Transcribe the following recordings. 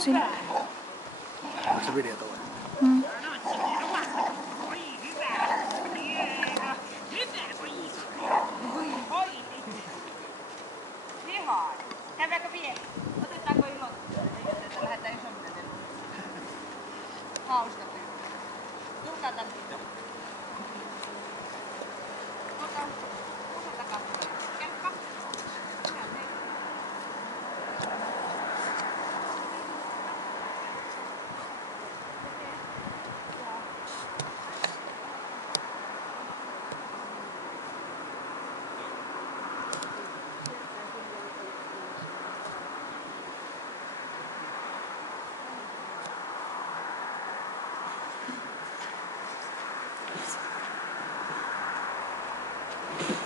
Siinä. Onko se video tulee? Käydäänkö vielä? Otetaanko ilot? Lähdetään isommille. Hauska. Tulkaa tänne. Tuolta katsoa. Kelkka. Thank you.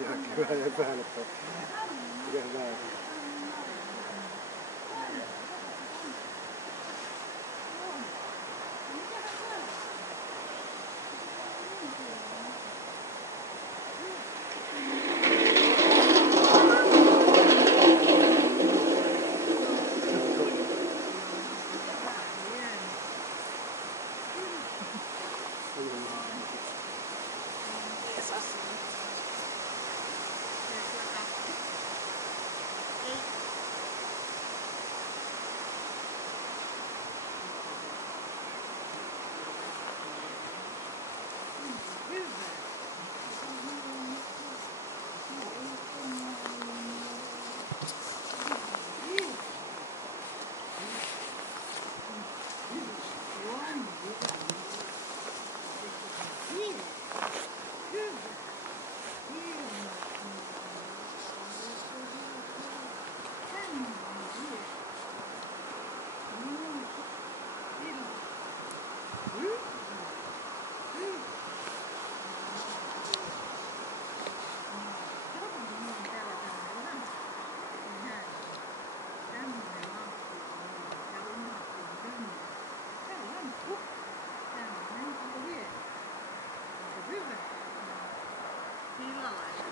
Ja kyllä ja päälle. Mikä hyvä.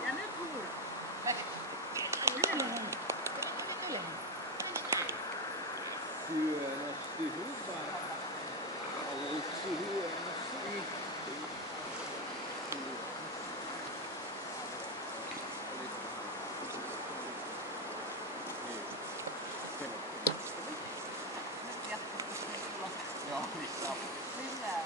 Ja nyt huuda. Hienosti hyvä. Aluksi hienosti. Nyt jatketaan. Joo, missä on? Lisää.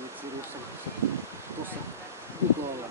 Nyt sinussa tuossa kukolla.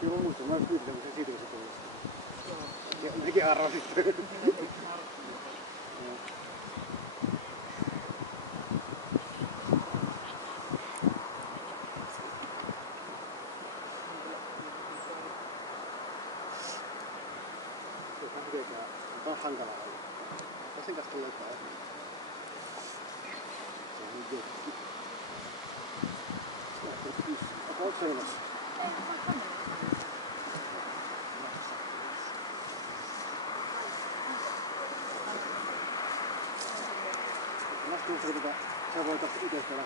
Kyllä mä muistan, mä pyydän sen siirryssä tuollaista. Ja nekin arvasit. Tämä on hankalaa. Tosin kanssa tulee jotain. Se on niin jetti. Onko se ilmassa? Lähtiinkö sä voitat itse tehdä?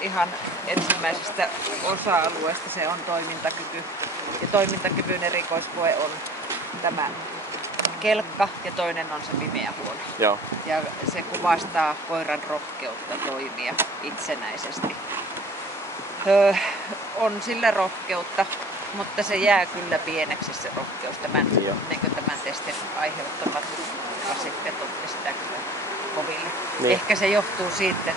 Ihan ensimmäisestä osa-alueesta se on toimintakyky. Ja toimintakyvyn erikoiskoe on tämä kelkka ja toinen on se pimeä huone. Joo. Ja se kuvastaa koiran rohkeutta toimia itsenäisesti. On sillä rohkeutta, mutta se jää kyllä pieneksi se rohkeus. Tämän testin aiheuttamat rasitteet otti sitä kyllä koville. Niin. Ehkä se johtuu siitä,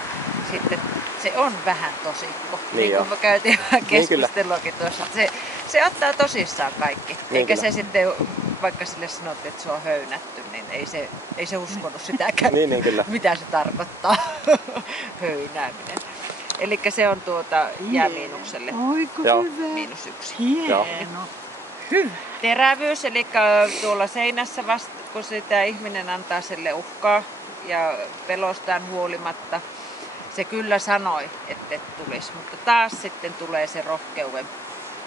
sitten se on vähän tosikko. Niin kuin me käytiin keskusteluakin tuossa. Se ottaa tosissaan kaikki. Niin eikä kyllä. se sitten, vaikka sille sanottiin, että se on höynätty, niin ei se uskonut sitäkään, niin kyllä. mitä se tarkoittaa, höynääminen. Eli se on jää miinukselle. Oiko Joo. hyvä? -1. Joo. Hieno. Terävyys, eli tuolla seinässä vasta, kun sitä ihminen antaa sille uhkaa ja pelostaan huolimatta, se kyllä sanoi, että et tulisi, mutta taas sitten tulee se rohkeuden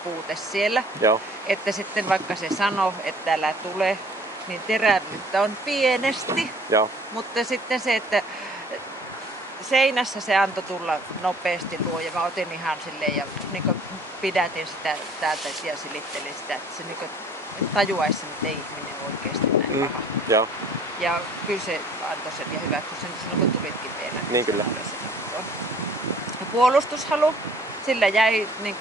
puute siellä. Joo. Että sitten vaikka se sanoo, että älä tule, niin terävyyttä on pienesti, Joo. mutta sitten se, että seinässä se antoi tulla nopeasti luo ja mä otin ihan silleen ja niin pidätin sitä täältä ja silittelin sitä, että se niin tajuaisi, että ei ihminen ole oikeasti näin paha. Joo. Ja kyllä se antoi sen ja hyväksyi sen silloin, kun tulitkin vielä. Niin kyllä. Ja puolustushalu, sillä jäi niin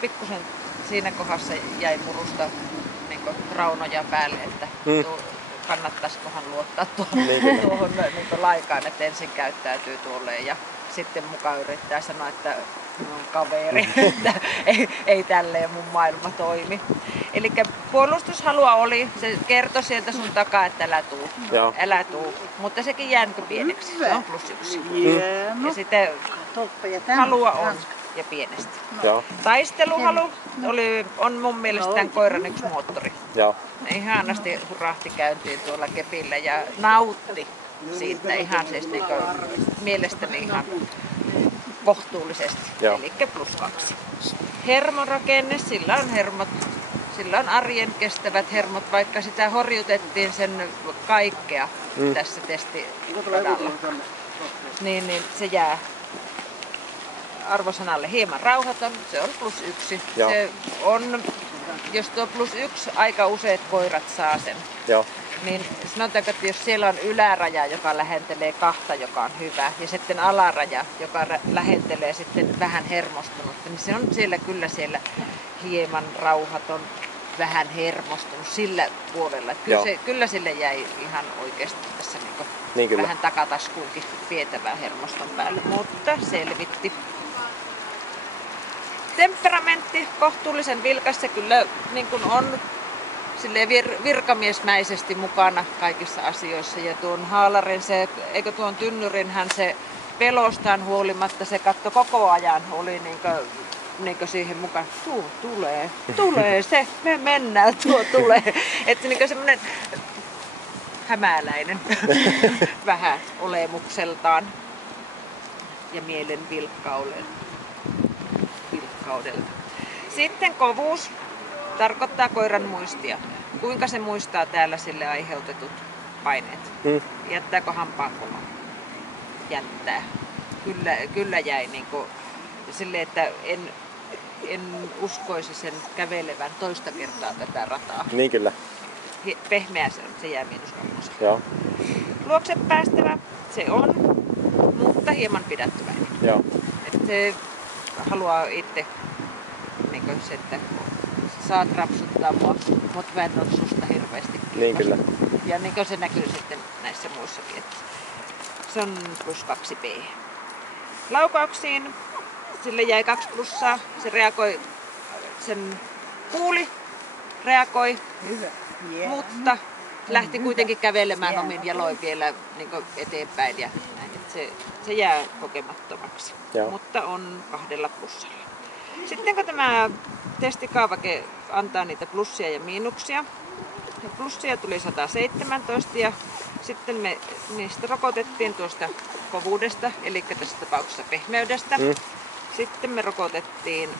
pikkusen siinä kohdassa jäi murusta niin raunoja päälle, että kannattaisikohan luottaa tuohon niin laikaan, että ensin käyttäytyy tuolle ja sitten mukaan yrittää sanoa, että minun kaveri, että ei tälleen mun maailma toimi. Eli puolustushalua oli, se kertoi sieltä sun takaa, että älä tuu, mutta sekin jää niin pieneksi, se on +1. Hieno. Ja sitten halua on ja pienesti. Joo. Taisteluhalu on mun mielestä tämän koiran yksi moottori. Joo. Ne ihanasti hurahti käyntiin tuolla kepillä ja nautti siitä ihan siis mielestäni ihan kohtuullisesti. Eli +2. Hermorakenne, sillä on hermot. Sillä on arjen kestävät hermot, vaikka sitä horjutettiin sen kaikkea tässä testiradalla. Niin se jää arvosanalle hieman rauhaton, se on +1. Joo. Se on, jos tuo +1 aika useat koirat saa sen, Joo. niin sanotaanko, että jos siellä on yläraja, joka lähentelee 2, joka on hyvä, ja sitten alaraja, joka lähentelee sitten vähän hermostunutta, niin se on siellä kyllä siellä hieman rauhaton, vähän hermostunut sillä puolella. Kyllä sille jäi ihan oikeasti tässä niin vähän takataskuunkin vietävää hermoston päälle, mutta selvitti. Temperamentti, kohtuullisen vilkas, se kyllä niin kuin on virkamiesmäisesti mukana kaikissa asioissa. Ja tuon haalarin, eikö tuon tynnyrin, hän se pelostaan huolimatta, se katto koko ajan oli niin siihen mukaan, tulee se, me mennään, tulee. Että niin semmoinen hämäläinen vähän olemukseltaan ja mielen vilkkaudelta. Sitten kovuus tarkoittaa koiran muistia. Kuinka se muistaa täällä sille aiheutetut paineet. Jättääkö hampaankolo? Jättää. Kyllä jäi niinku silleen, että en uskoisi sen kävelevän toista kertaa tätä rataa. Niin kyllä. Pehmeä se jää -2. Joo. Luokse päästävä se on, mutta hieman pidättyväinen. Joo. Et se haluaa itse niin se, että saat rapsuttaa mua, mutta mä en ole susta hirveästi kiinnostunut. Niin kyllä. Ja niin se näkyy sitten näissä muissakin. Että se on +2 B. Laukauksiin sille jäi 2 plussaa. Se reagoi, sen kuuli, reagoi, mutta lähti kuitenkin kävelemään omin jaloin vielä niin eteenpäin ja näin. Se jää kokemattomaksi, mutta on 2 plussalla. Sitten kun tämä testikaavake antaa niitä plussia ja miinuksia, ja plussia tuli 117 ja sitten me niistä rokotettiin tuosta kovuudesta, eli tässä tapauksessa pehmeydestä. Sitten me rokotettiin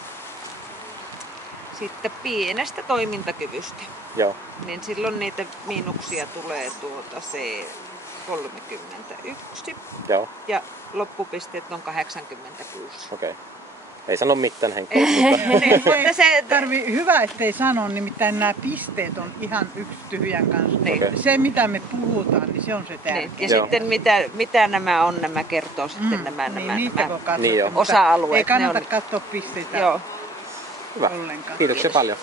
sitten pienestä toimintakyvystä. Joo. Niin silloin niitä miinuksia tulee se 31 Joo. ja loppupisteet on 86. Okei. Ei sano mitään Henkka. Mutta se Hyvä, ettei sano, nimittäin nämä pisteet on ihan yksi tyhjän kanssa. Niin. Se mitä me puhutaan, niin se on se tärkeä. ja sitten mitä nämä on, nämä kertoo sitten nämä Niin osa-alueet. Ei kannata ne on, katsoa pisteitä joo. Hyvä. ollenkaan. Kiitoksia paljon.